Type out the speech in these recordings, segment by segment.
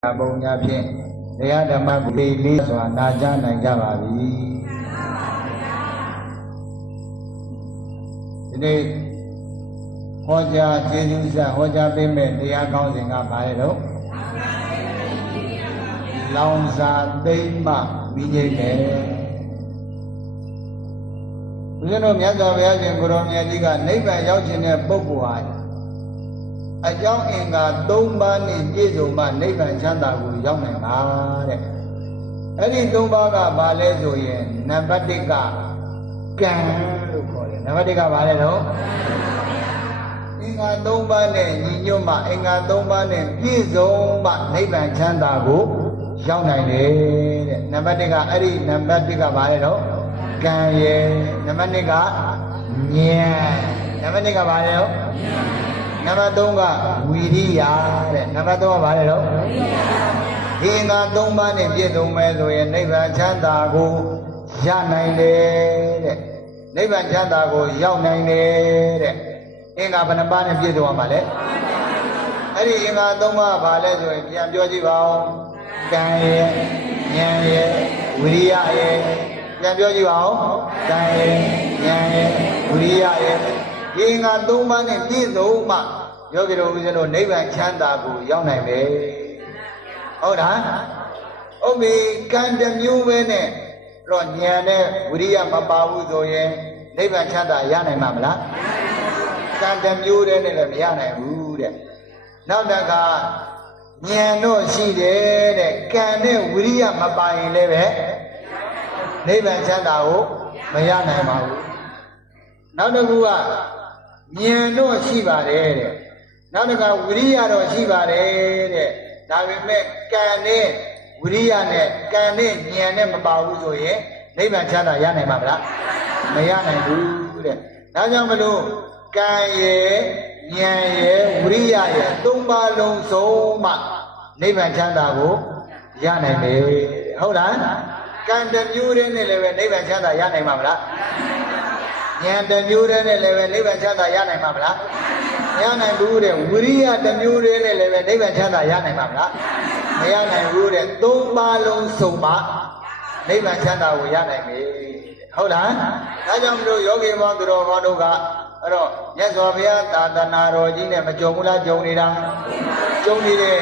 ဘုံညာဖြင့်တရားဓမ္မကိုလေးစွာနာကြားနိုင်ကြပါပြီဒီနေ့ဟောကြားကျေးဇူးဆက်ဟောကြားပေးမဲ့တရားကောင်းစဉ်ကဘာလဲတော့လောင်စာသိမ့်မှမိငိမ့်တယ်ဦးဇင်းတို့မြတ်စွာဘုရားရှင်ကိုရောင်မြတ်ကြီးကနိဗ္ဗာန်ရောက်ခြင်းတဲ့ပုဂ္ဂိုလ်ဟာအကြောင်းအင်္ဂါ၃ပါးနဲ့ပြည့်စုံမှနိဗ္ဗာန်ချမ်းသာကိုရောက်နိုင်ပါတဲ့အဲ့ဒီ၃ပါးကဘာလဲဆိုရင်နံပါတ်၁ကကံလို့ခေါ်တယ်နံပါတ်၁ကဘာလဲတော့အင်္ဂါ၃ပါးနဲ့ညီညွတ်မှအင်္ဂါ၃ပါးနဲ့ပြည့်စုံမှနိဗ္ဗာန်ချမ်းသာကိုရောက်နိုင်တယ်တဲ့နံပါတ်၁ကအဲ့ဒီနံပါတ်၁ကဘာလဲတော့ကံရဲ့နံပါတ်2ကဉာဏ်နံပါတ်2ကဘာလဲတော့နံပါတ်3ကဝီရိယတဲ့နံပါတ်3ကဘာလဲတော့ဒီငါ3ပါးနဲ့ပြည့်စုံမယ်ဆိုရင်နိဗ္ဗာန်ချမ်းသာကိုရနိုင်တယ်တဲ့နိဗ္ဗာန်ချမ်းသာကိုရောက်နိုင်တယ်တဲ့အင်္ဂါဘယ်နှပါးနဲ့ပြည့်စုံရမှာလဲအဲ့ဒီအင်္ဂါ3ပါးဘာလဲဆိုရင်ပြန်ပြောကြည့်ပါဦးကံရဲ့ဉာဏ်ရဲ့ဝီရိယရဲ့ပြန်ပြောကြည့်ပါဦးကံရဲ့ဉာဏ်ရဲ့ဝိရိယရဲ့ဒီငါ၃ပါးနဲ့ပြည့်စုံမှယောဂီတို့ဦးဇင်းတို့နိဗ္ဗာန်ချမ်းသာကိုရောက်နိုင်မယ်ဟုတ်လားဟုတ်ပြီကံတစ်မျိုးပဲနဲ့တော့ဉာဏ်နဲ့ဝိရိယမပါဘူးဆိုရင်နိဗ္ဗာန်ချမ်းသာရနိုင်မှာမလားကံတစ်မျိုးတည်းနဲ့လည်းမရနိုင်ဘူးတဲ့နောက်တစ်ခါဉာဏ်တော့ရှိတယ်တဲ့ကံနဲ့ဝိရိယမပါရင်လည်းပဲနိဗ္ဗာန်ချမ်းသာကိုမရနိုင်ပါဘူးနောက်တစ်ခုကဉာဏ်တော့ရှိပါတယ်တဲ့နောက်တစ်ခါဝိရိယတော့ရှိပါတယ်တဲ့ဒါပေမဲ့ကံနဲ့ဝိရိယနဲ့ကံနဲ့ဉာဏ်နဲ့မပါဘူးဆိုရင်နိဗ္ဗာန်ချမ်းသာရနိုင်မှာမလားမရနိုင်ဘူးတဲ့ဒါကြောင့်မလို့ကံရဲ့ဉာဏ်ရဲ့ဝိရိယရဲ့၃ပါးလုံးစုံမှနိဗ္ဗာန်ချမ်းသာကိုရနိုင်တယ်ဟုတ်လားကံတစ်မျိုးတည်းနဲ့လည်းပဲနိဗ္ဗာန်ချမ်းသာရနိုင်မှာမလားဉာဏ်တစ်မျိုးတည်းနဲ့လည်းပဲနိဗ္ဗာန်ချမ်းသာရနိုင်မှာမလားမရနိုင်ဘူးတဲ့ဝိရိယတစ်မျိုးတည်းနဲ့လည်းပဲနိဗ္ဗာန်ချမ်းသာရနိုင်မှာမလားမရနိုင်ဘူးတဲ့၃ပါးလုံးစုံမှနိဗ္ဗာန်ချမ်းသာကိုရနိုင်ပြီဟုတ်လားဒါကြောင့်မလို့ယောဂီမောသူတော်ဘောတို့ကအဲ့တော့မြတ်စွာဘုရားသာသနာတော်ကြီးနဲ့မကြုံဘူးလားကြုံနေတာကြုံနေတယ်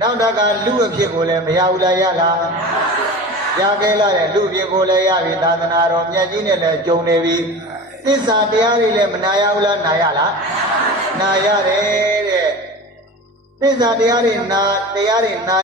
နောက်တကလူအဖြစ်ကိုလည်းမရဘူးလားရလားရခဲ့လာတဲ့လူပြင်ကိုလည်းရပြီသာသနာတော်မြတ်ကြီးနဲ့လည်းကြုံနေပြီသစ္စာတရားတွေလည်းမနာရဘူးလားနာရလားနာရတယ်တဲ့သစ္စာတရားတွေနာ